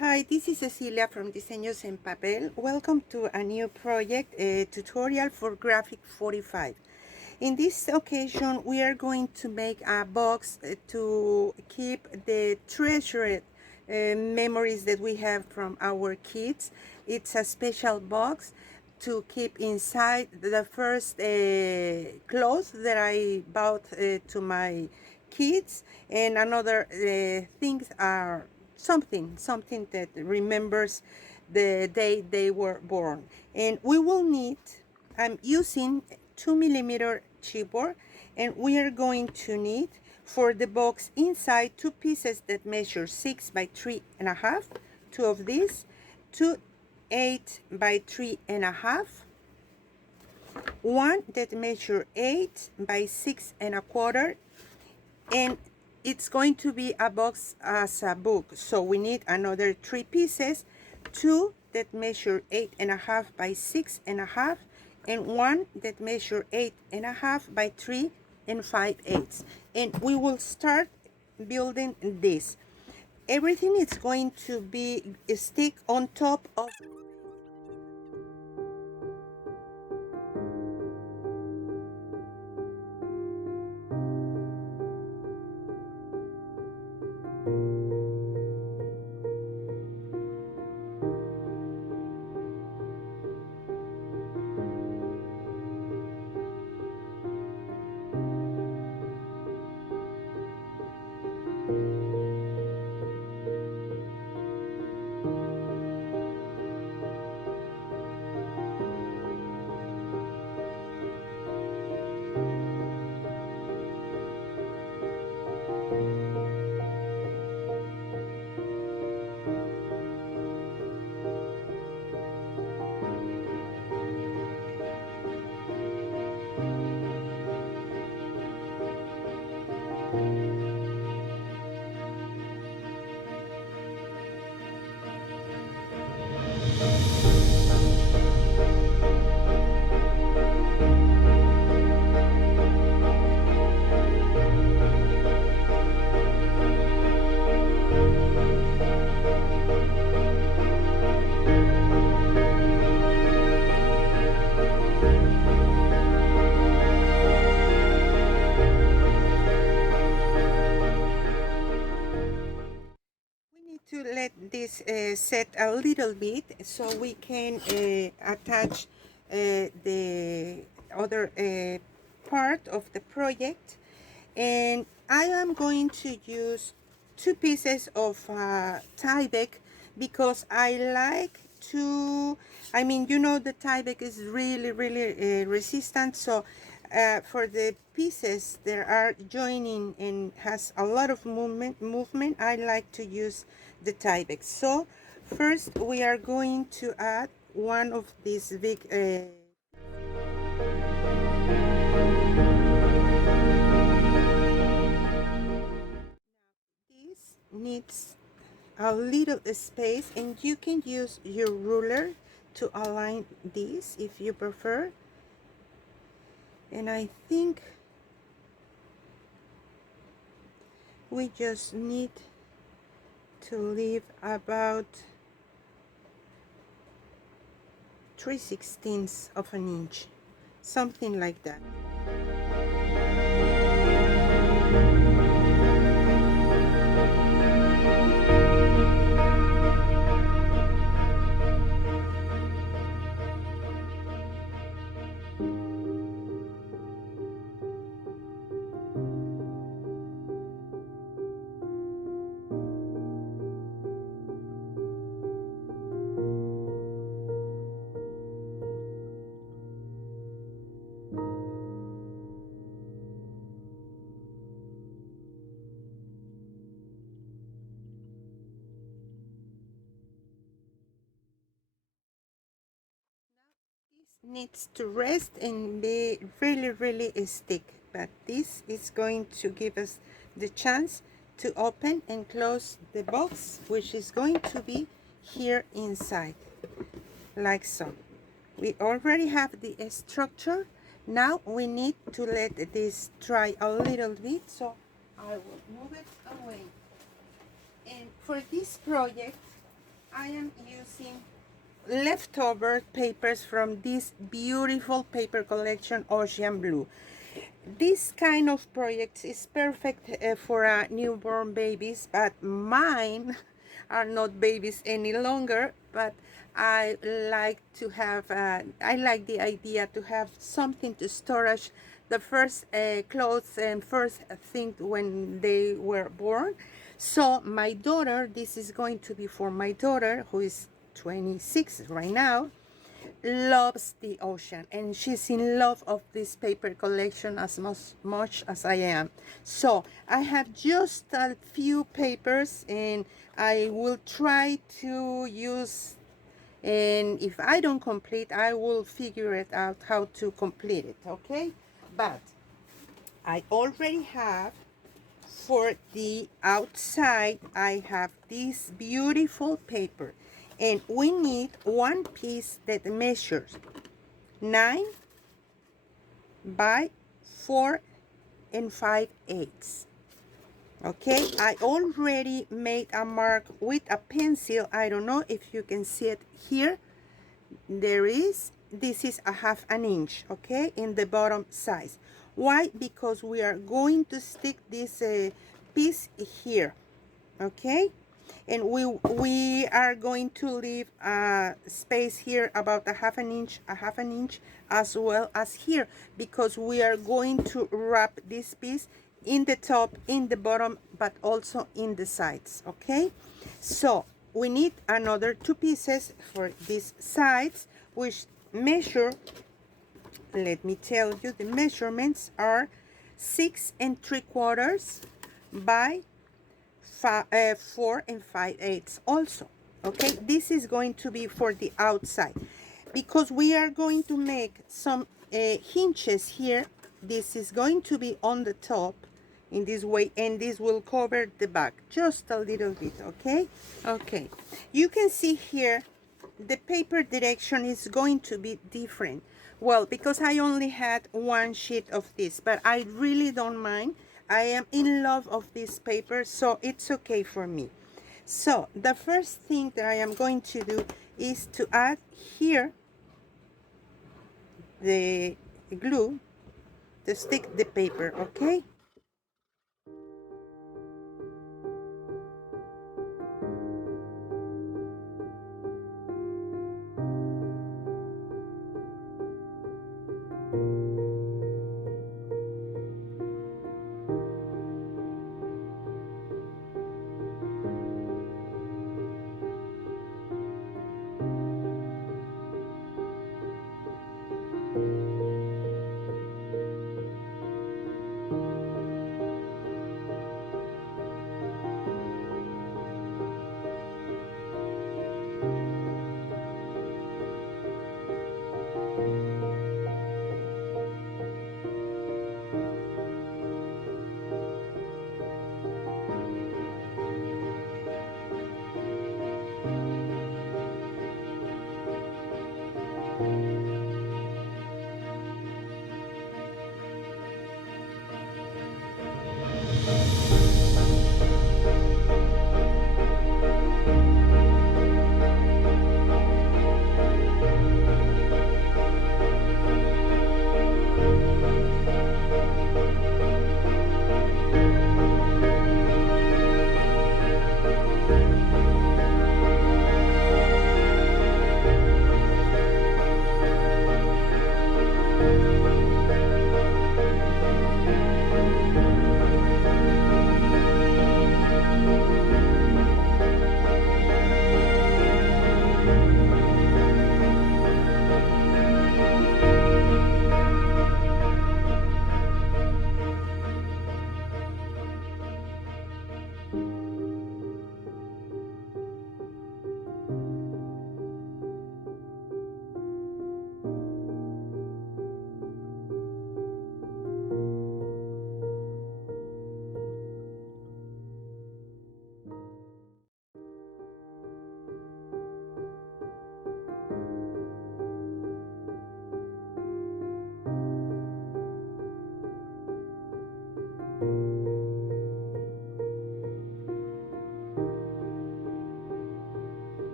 Hi, this is Cecilia from Diseños en Papel. Welcome to a new project, a tutorial for Graphic 45. In this occasion, we are going to make a box to keep the treasured memories that we have from our kids. It's a special box to keep inside the first clothes that I bought to my kids, and another things are something that remembers the day they were born. And we will need, I'm using 2mm chipboard, and we are going to need for the box inside two pieces that measure 6 by 3.5, two of these, two 8 by 3.5, one that measure 8 by 6.25, and it's going to be a box as a book, so we need another 3 pieces, two that measure 8.5 by 6.5, and one that measure 8.5 by 3 5/8. And we will start building this. Everything is going to be stick on top of to let this set a little bit so we can attach the other part of the project. And I am going to use two pieces of Tyvek because I like to, I mean, you know, the Tyvek is really resistant, so for the pieces that are joining and has a lot of movement, I like to use the Tyvek. So first we are going to add one of these big this needs a little space, and you can use your ruler to align this if you prefer. And I think we just need to leave about 3/16 of an inch, something like that. Needs to rest and be really stick, but this is going to give us the chance to open and close the box, which is going to be here inside, like so. We already have the structure. Now we need to let this dry a little bit, so I will move it away. And for this project I am using leftover papers from this beautiful paper collection, Ocean Blue. This kind of project is perfect for newborn babies, but mine are not babies any longer. But I like to have, I like the idea to have something to storage the first clothes and first thing when they were born. So my daughter, this is going to be for my daughter who is 26 right now, loves the ocean, and she's in love of this paper collection as much as I am. So I have just a few papers, and I will try to use, and if I don't complete, I will figure it out how to complete it, okay? But I already have, for the outside, I have this beautiful paper, and we need one piece that measures 9 by 4 and 5/8. Okay, I already made a mark with a pencil. I don't know if you can see it here. This is a 1/2 inch, okay, in the bottom size. Why? Because we are going to stick this piece here, okay, and we are going to leave a space here about a 1/2 inch, as well as here, because we are going to wrap this piece in the top, in the bottom, but also in the sides, okay? So we need another 2 pieces for these sides, which measure, let me tell you, the measurements are 6 3/4 by 4 and 5/8 also, okay? This is going to be for the outside, because we are going to make some hinges here. This is going to be on the top in this way, and this will cover the back just a little bit, okay? Okay, you can see here the paper direction is going to be different. Well, because I only had one sheet of this, but I really don't mind. I am in love of this paper, so it's okay for me. So the first thing that I am going to do is to add here the glue to stick the paper, okay?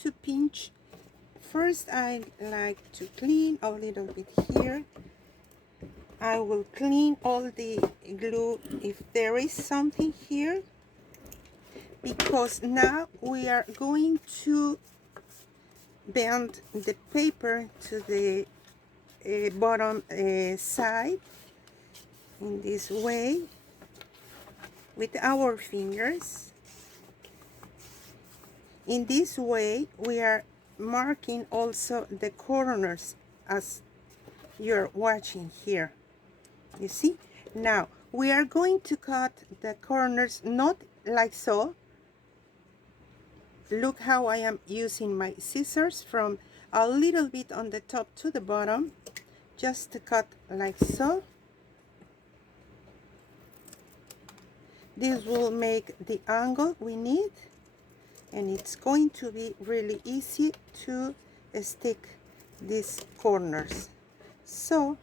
to pinch. First, I like to clean a little bit here. I will clean all the glue if there is something here, because now we are going to bend the paper to the bottom side in this way with our fingers. In this way we are marking also the corners as you're watching here. You see? Now we are going to cut the corners not like so. Look how I am using my scissors from a little bit on the top to the bottom, just to cut like so. This will make the angle we need, and it's going to be really easy to stick these corners. So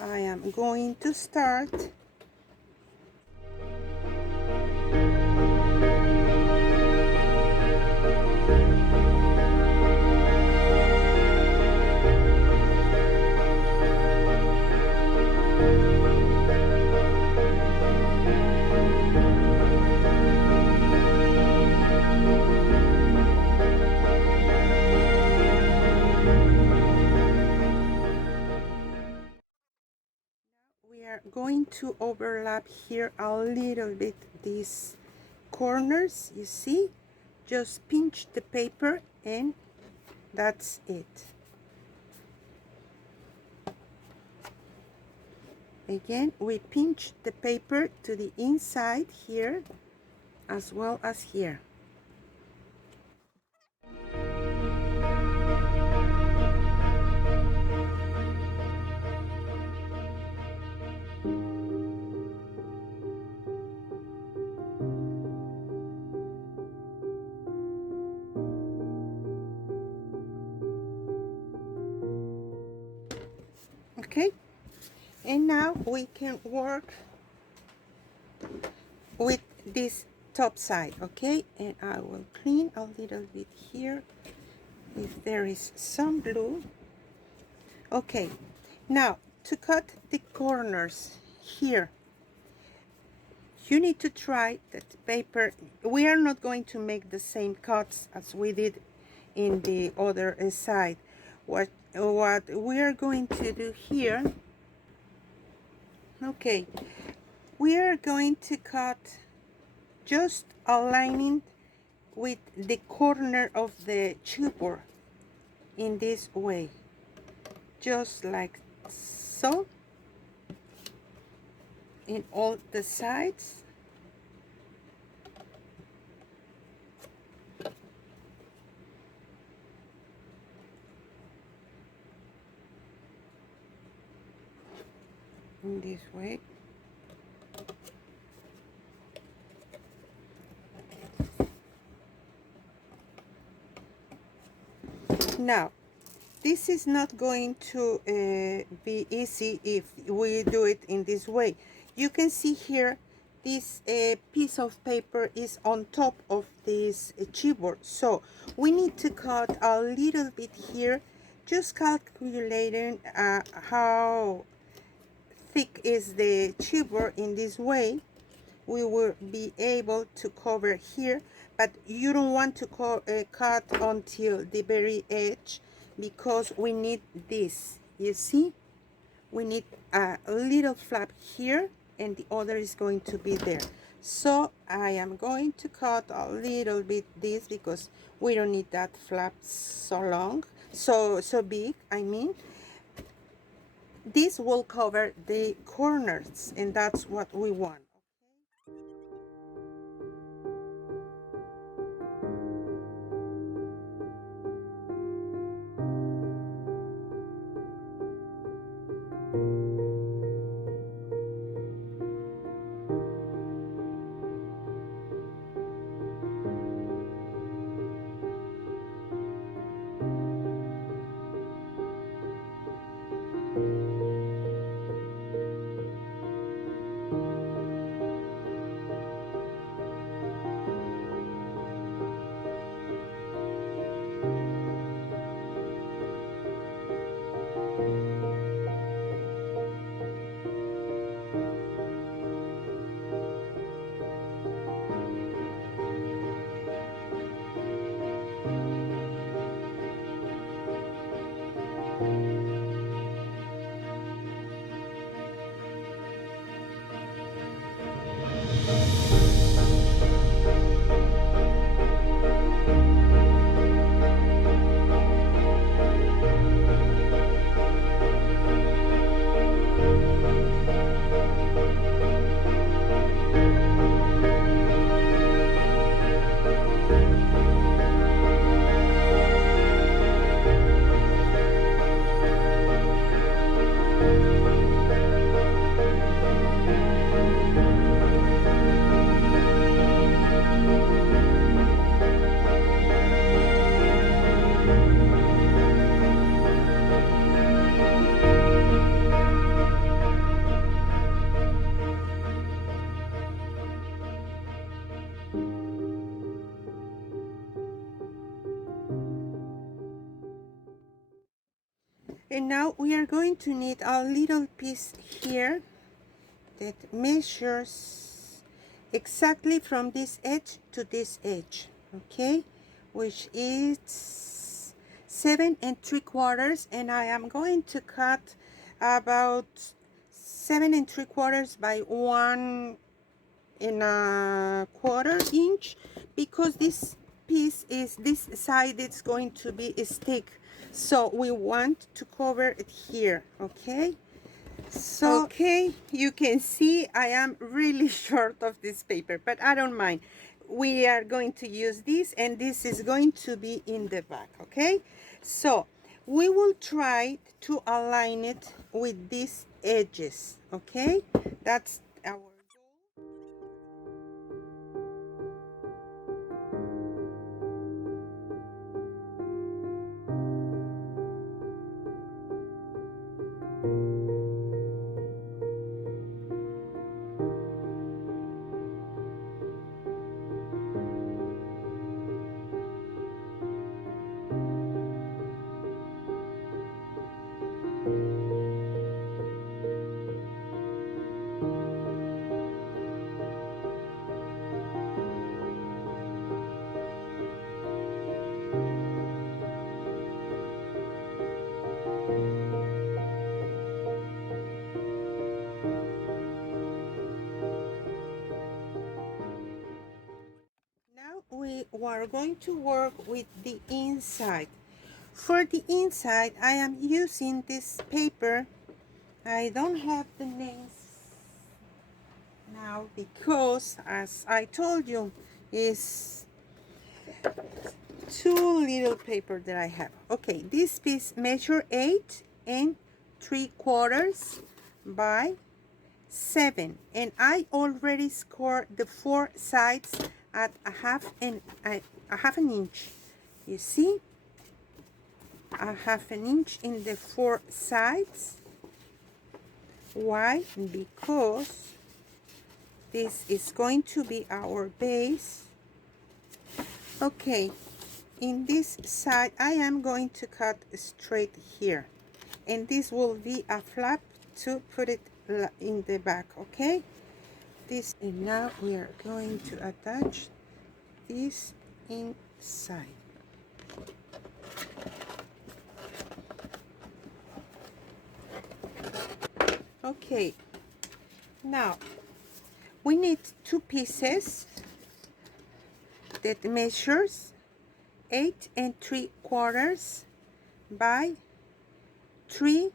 I am going to start. Going to overlap here a little bit these corners. You see, just pinch the paper and that's it. Again, we pinch the paper to the inside here as well as here. Okay, and now we can work with this top side. Okay, and I will clean a little bit here if there is some glue. Okay, now to cut the corners here, you need to try that paper. We are not going to make the same cuts as we did in the other side. What we are going to do here, okay, we are going to cut just aligning with the corner of the chipboard in this way, just like so, in all the sides. In this way. Now, this is not going to be easy if we do it in this way. You can see here, this piece of paper is on top of this chipboard, so we need to cut a little bit here, just calculating how thick is the chipboard. In this way we will be able to cover here, but you don't want to cut until the very edge, because we need this. You see, we need a little flap here and the other is going to be there. So I am going to cut a little bit this, because we don't need that flap so long, so big, I mean. This will cover the corners, and that's what we want. And now we are going to need a little piece here that measures exactly from this edge to this edge, okay, which is 7 3/4, and I am going to cut about 7 3/4 by 1 1/4 inch, because this piece is this side, it's going to be stick, so we want to cover it here, okay. So okay, you can see I am really short of this paper, but I don't mind. We are going to use this, and this is going to be in the back, okay. So we will try to align it with these edges, okay. That's our goal. Now we are going to work with the inside. For the inside, I am using this paper. I don't have the names now because, as I told you, is too little paper that I have. Okay, this piece measure 8 3/4 by 7, and I already scored the 4 sides at a half an inch. You see, a half an inch in the 4 sides. Why? Because this is going to be our base. Okay, in this side I am going to cut straight here, and this will be a flap to put it in the back, okay. This, and now we are going to attach this inside. Okay, now we need 2 pieces that measures 8 3/4 by 3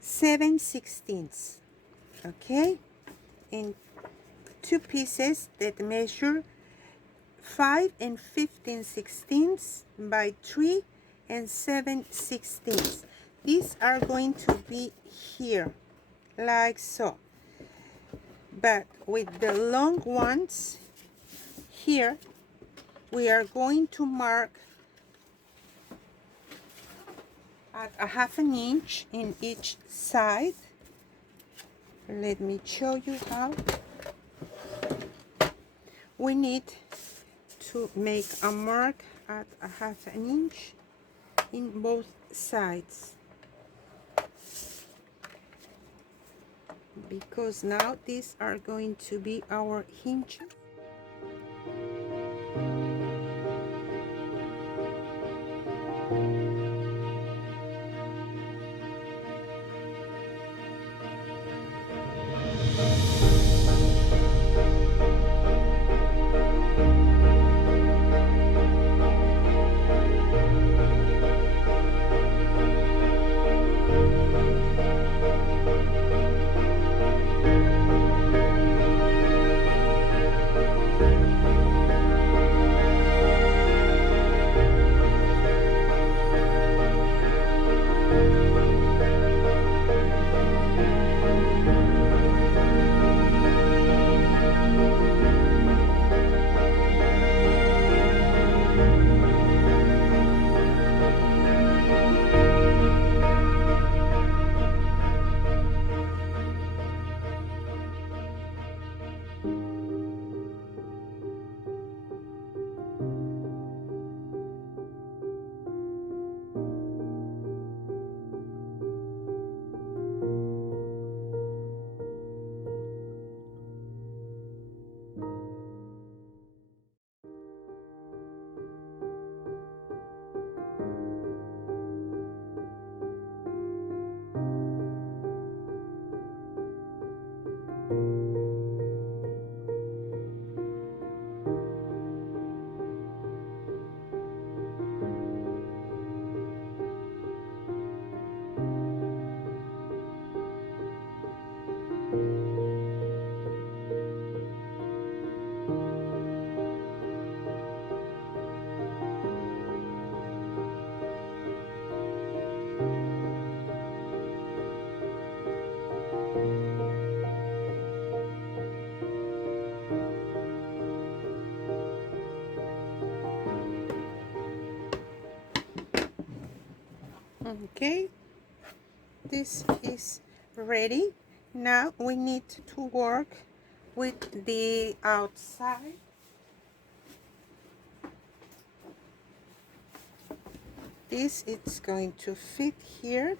7/16, okay, and 2 pieces that measure 5 15/16 by 3 7/16. These are going to be here, like so, but with the long ones here, we are going to mark at a half an inch in each side. Let me show you how. We need to make a mark at a half an inch in both sides, because now these are going to be our hinges. Okay, this is ready. Now we need to work with the outside. This it's going to fit here,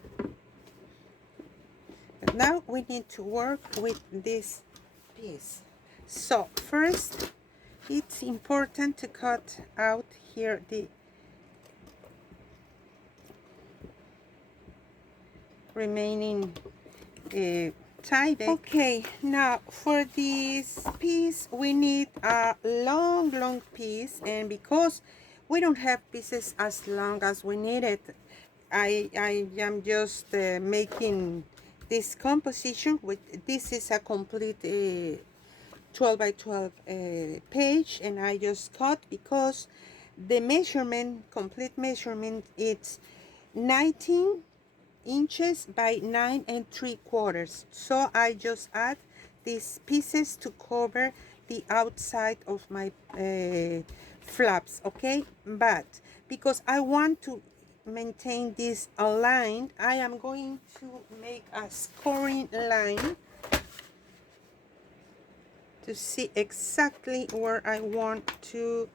but now we need to work with this piece. So first it's important to cut out here the remaining tie back. Okay, now for this piece we need a long piece, and because we don't have pieces as long as we need it, I am just making this composition with this is a complete 12 by 12 page, and I just cut because the measurement, complete measurement, it's 19 inches by 9 3/4. So I just add these pieces to cover the outside of my flaps. Okay, but because I want to maintain this aligned, I am going to make a scoring line to see exactly where I want to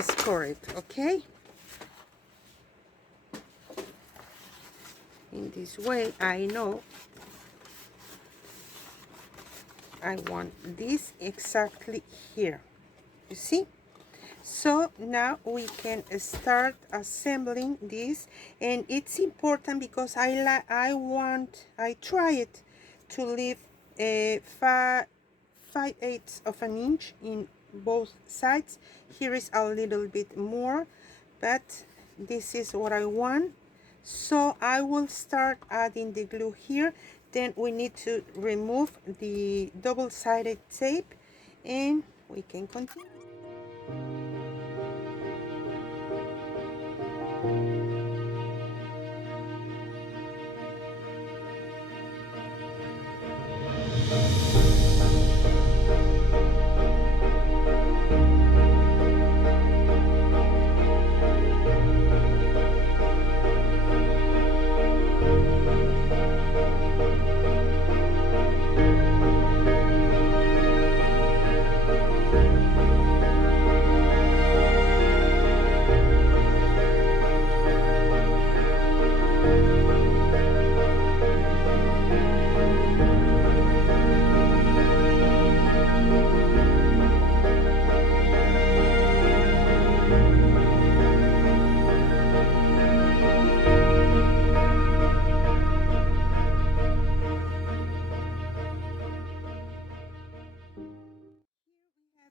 score it. Okay, in this way I know I want this exactly here, you see. So now we can start assembling this, and it's important because I try it to leave a 5/8 of an inch in both sides. Here is a little bit more, but this is what I want. So I will start adding the glue here. Then we need to remove the double-sided tape, and we can continue.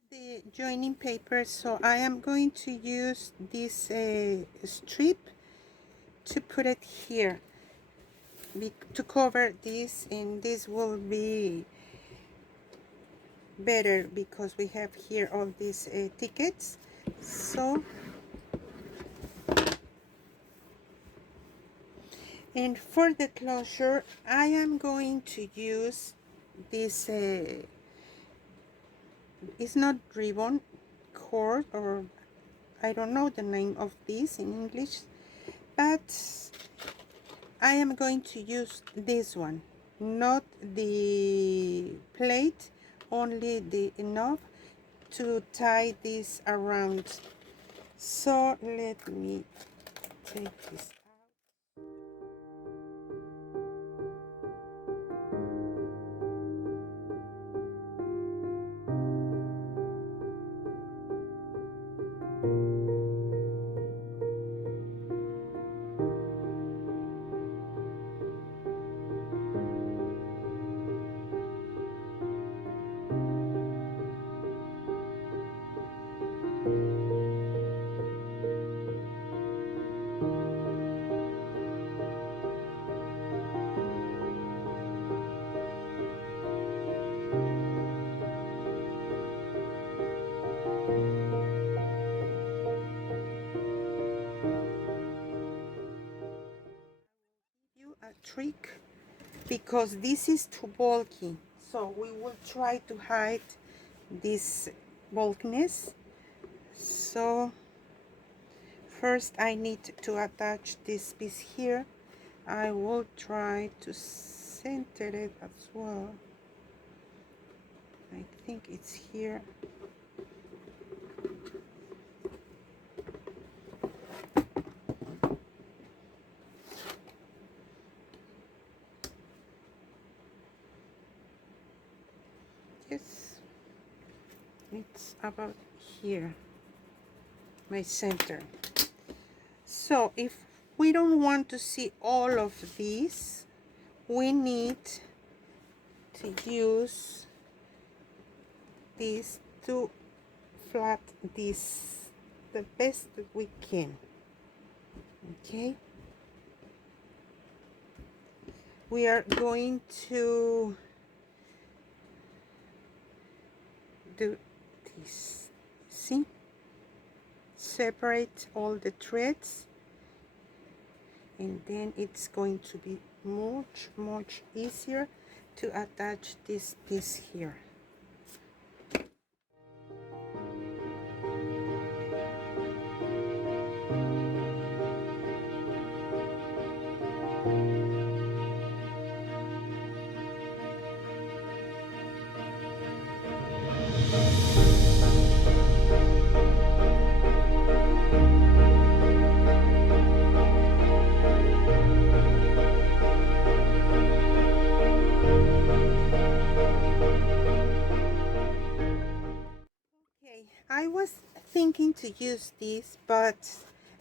The joining paper, so I am going to use this strip to put it here to cover this, and this will be better because we have here all these tickets. So, and for the closure I am going to use this it's not ribbon, cord, or I don't know the name of this in English, but I am going to use this one, not the plate, only the knob to tie this around. So let me take this you a trick, because this is too bulky, so we will try to hide this bulkiness. So first I need to attach this piece here. I will try to center it as well. I think it's here. Yes, it's about here, my center. So if we don't want to see all of these, we need to use this to flat this the best that we can. Okay, we are going to do this. See, separate all the threads, and then it's going to be much easier to attach this piece here. I was thinking to use this, but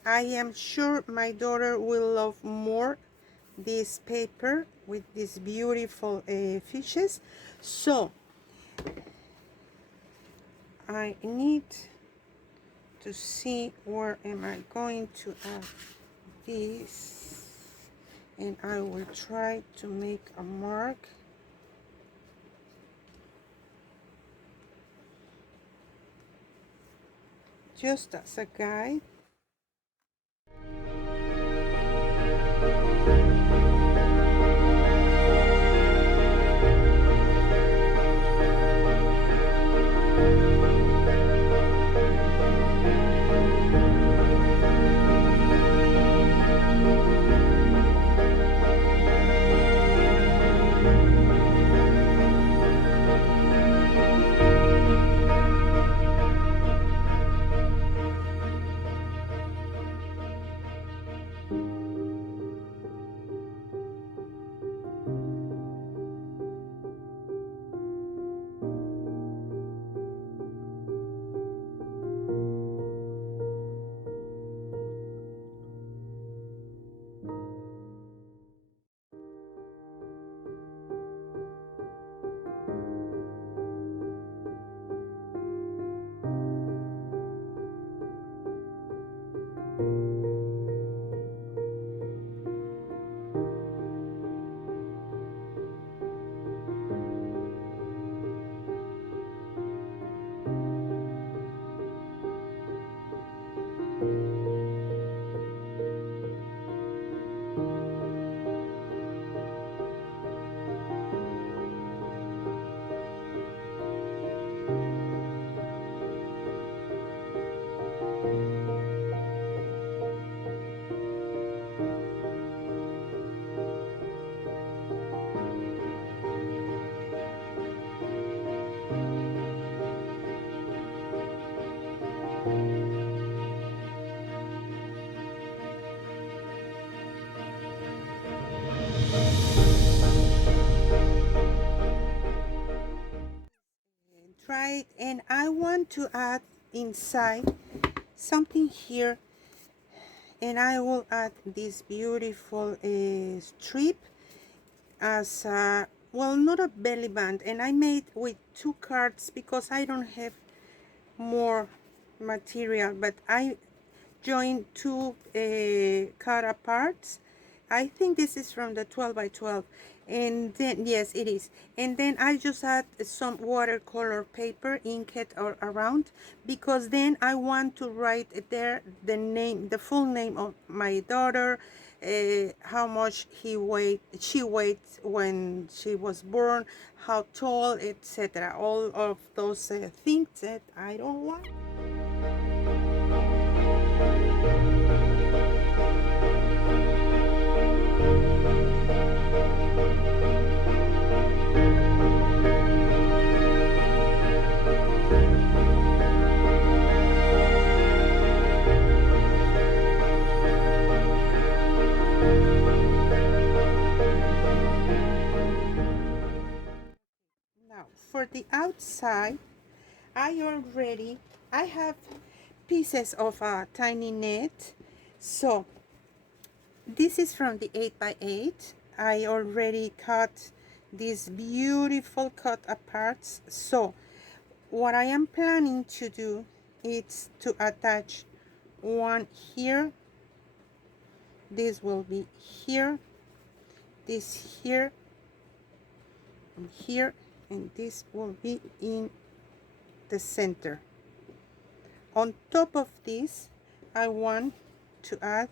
I am sure my daughter will love more this paper with these beautiful fishes. So I need to see where am I going to add this, and I will try to make a mark. Just as a guide. Try it, and I want to add inside something here, and I will add this beautiful strip as a, well, not a belly band, and I made with 2 cards because I don't have more material, but I joined 2 card parts. I think this is from the 12 by 12, and then yes, it is. And then I just add some watercolor paper, ink it or around, because then I want to write there the name, the full name of my daughter, how much she weighed when she was born, how tall, etc. All of those things that I don't want. Now for the outside, I have pieces of a tiny net. So this is from the 8x8. I already cut these beautiful cut aparts. So what I am planning to do is to attach one here, this will be here, this here, and here, and this will be in the center. On top of this, I want to add,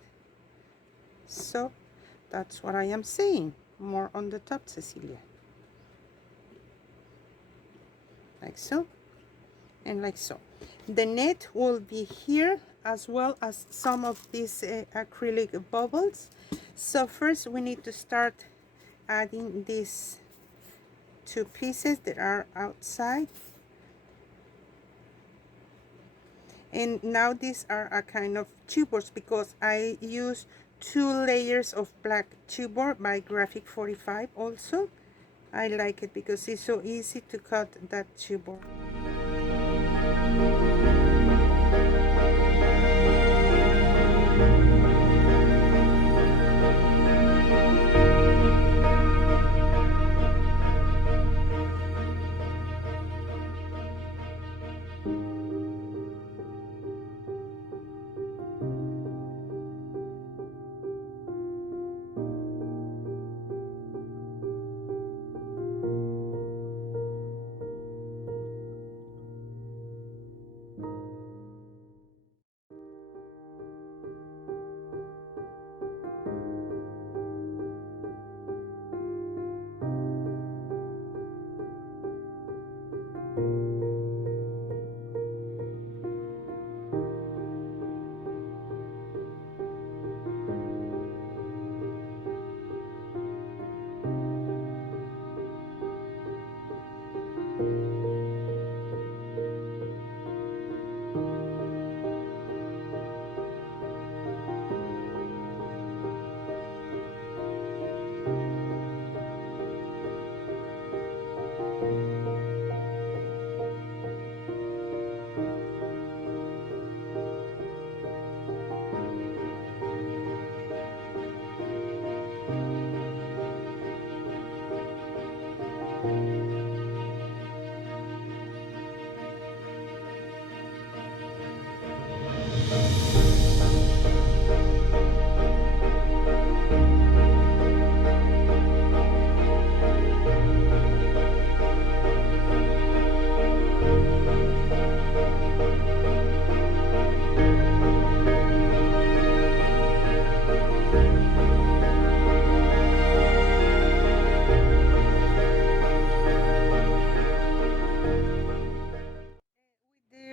so that's what I am saying, more on the top, Cecilia, like so and like so. The net will be here, as well as some of these acrylic bubbles. So first we need to start adding these two pieces that are outside, and now these are a kind of chipboards because I use 2 layers of black chipboard by Graphic 45. Also I like it because it's so easy to cut that chipboard.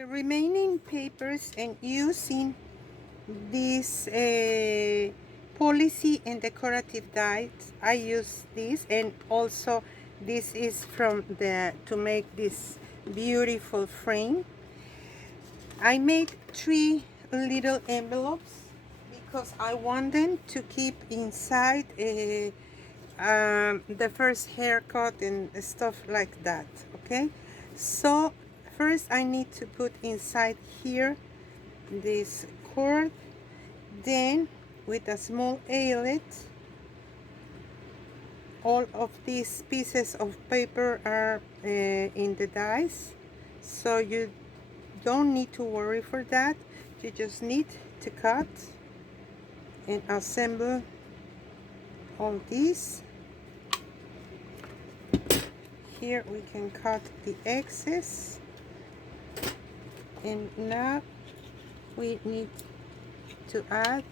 Remaining papers and using this policy and decorative dies, I use this, and also this is from the to make this beautiful frame. I made 3 little envelopes because I want them to keep inside the first haircut and stuff like that. Okay, so first I need to put inside here this cord, then with a small eyelet, all of these pieces of paper are in the dies, so you don't need to worry for that. You just need to cut and assemble all these. Here we can cut the excess, and now we need to add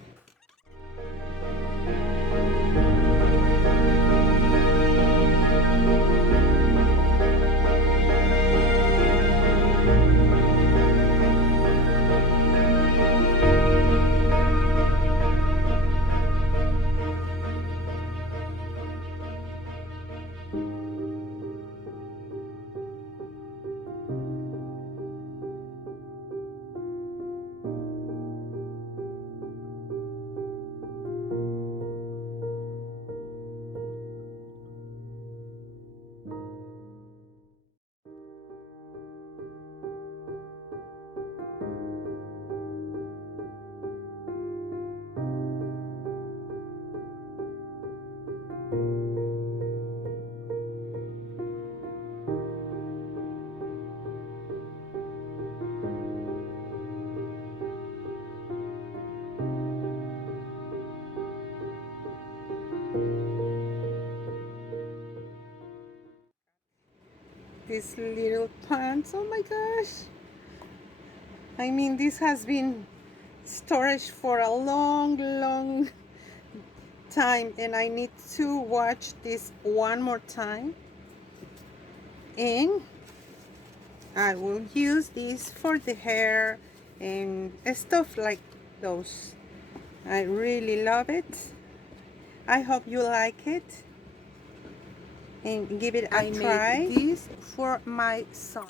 these little pants. Oh my gosh. I mean, this has been storage for a long time, and I need to watch this one more time, and I will use this for the hair and stuff like those. I really love it. I hope you like it and give it a try. I made this for my son.